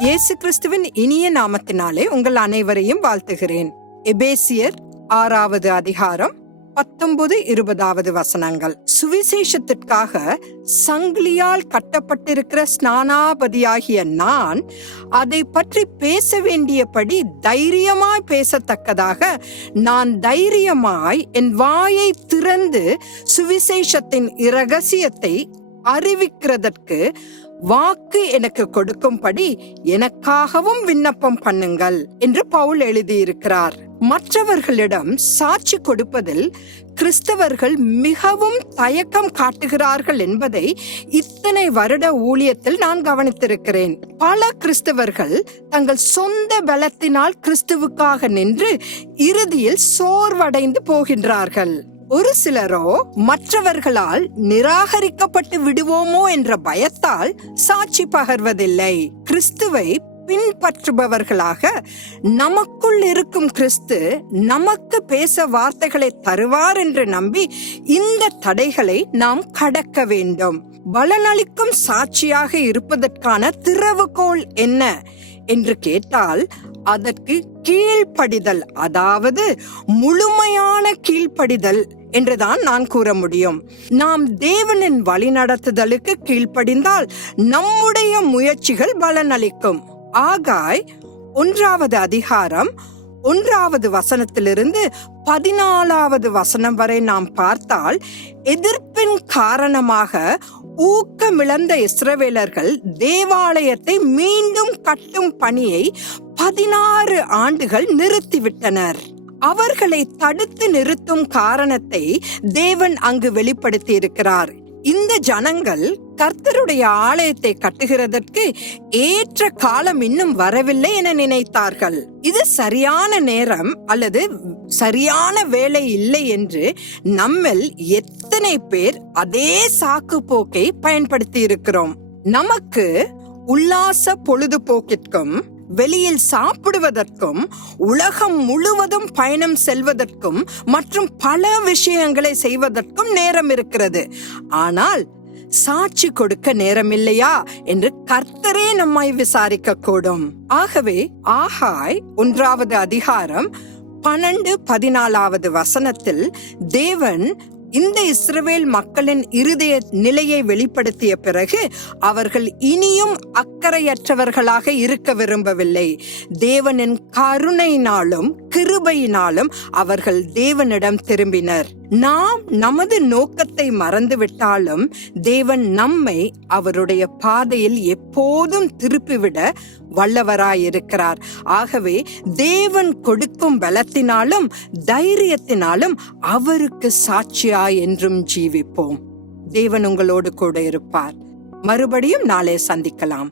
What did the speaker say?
இயேசு கிறிஸ்துவின் இனிய நாமத்தினாலே உங்கள் அனைவரையும் வாழ்த்துகிறேன். எபேசியர் ஆறாவது அதிகாரம் பத்தொன்பது இருபதாவது வசனங்கள். சுவிசேஷத்திற்காக சங்கிலியால் கட்டப்பட்டிருக்கிற ஸ்நானாபதியாகிய நான் அதை பற்றி பேச வேண்டியபடி தைரியமாய் பேசத்தக்கதாக நான் தைரியமாய் என் வாயை திறந்து சுவிசேஷத்தின் இரகசியத்தை அறிவிக்கிறதற்கு வாக்கு எனக்கு கொடுக்கும்படி எனக்காகவும் விண்ணப்பம் பண்ணுங்கள் என்று பவுல் எழுதியிருக்கிறார். மற்றவர்களிடம் சாட்சி கொடுப்பதில் கிறிஸ்தவர்கள் மிகவும் தயக்கம் காட்டுகிறார்கள் என்பதை இத்தனை வருட ஊழியத்தில் நான் கவனித்திருக்கிறேன். பல கிறிஸ்தவர்கள் தங்கள் சொந்த பலத்தினால் கிறிஸ்துவுக்காக நின்று இறுதியில் சோர்வடைந்து போகின்றார்கள். ஒரு சிலரோ மற்றவர்களால் நிராகரிக்கப்பட்டு விடுவோமோ என்ற பயத்தால் சாட்சி பகர்வதில்லை. கிறிஸ்துவை பின்பற்றுபவர்களாக நமக்குள் இருக்கும் கிறிஸ்து நமக்கு பேச வார்த்தைகளை தருவார் என்று நம்பி இந்த தடைகளை நாம் கடக்க வேண்டும். பலனளிக்கும் சாட்சியாக இருப்பதற்கான திறவுகோல் என்ன? என்று கேட்டால் அதற்கு கீழ்ப்படிதல் அதாவது முழுமையான கீழ்ப்படிதல் என்றுதான் நான் கூற முடியும். நாம் தேவனின் வழிநடத்துதலுக்கு கீழ்ப்படிந்தால் நம்முடைய முயற்சிகள் பலனளிக்கும். ஆகாய் ஒன்றாவது அதிகாரம் ஒன்றாவது வசனத்திலிருந்து பதினாலாவது வசனம் வரை நாம் பார்த்தால் எதிர்ப்பின் காரணமாக ஊக்கமிழந்த இஸ்ரவேலர்கள் தேவாலயத்தை மீண்டும் கட்டும் பணியை பதினாறு ஆண்டுகள் நிறுத்திவிட்டனர். அவர்களை தடுத்து நிறுத்தும் காரணத்தை தேவன் அங்கு வெளிப்படுத்தி இருக்கிறார் இந்த ஜனங்கள் கர்த்தருடைய ஆலயத்தை கட்டுகிறதற்கு ஏற்ற காலம் இன்னும் வரவில்லை என நினைத்தார்கள். இது சரியான நேரம் அல்லது சரியான வேலை இல்லை என்று நம்மில் எத்தனை பேர் அதே சாக்கு போக்கை பயன்படுத்தி இருக்கிறோம் நமக்கு உல்லாச பொழுதுபோக்கிற்கும் வெளியில் சாப்பிடுவதற்கும் உலகம் முழுவதும் பயணம் செல்வதற்கும் மற்றும் பல விஷயங்களை செய்வதற்கும் நேரம் இருக்கிறது. ஆனால் சாட்சி கொடுக்க நேரம் இல்லையா என்று கர்த்தரே நம்மை விசாரிக்க கூடும் ஆகவே ஆகாய் ஒன்றாவது அதிகாரம் பன்னெண்டு பதினாலாவது வசனத்தில் தேவன் இந்த இஸ்ரவேல் மக்களின் இருதய நிலையை வெளிப்படுத்திய பிறகு அவர்கள் இனியும் அக்கறையற்றவர்களாக இருக்க விரும்பவில்லை. தேவனின் கருணையினாலும் கிருபையினாலும் அவர்கள் தேவனிடம் திரும்பினர். நாம் நமது நோக்கத்தை மறந்துவிட்டாலும் தேவன் நம்மை அவருடைய பாதையில் எப்போதும் திருப்பிவிட வல்லவராயிருக்கிறார். ஆகவே தேவன் கொடுக்கும் பலத்தினாலும் தைரியத்தினாலும் அவருக்கு சாட்சியாய் என்றும் ஜீவிப்போம். தேவன் உங்களோடு கூட இருப்பார். மறுபடியும் நாளை சந்திக்கலாம்.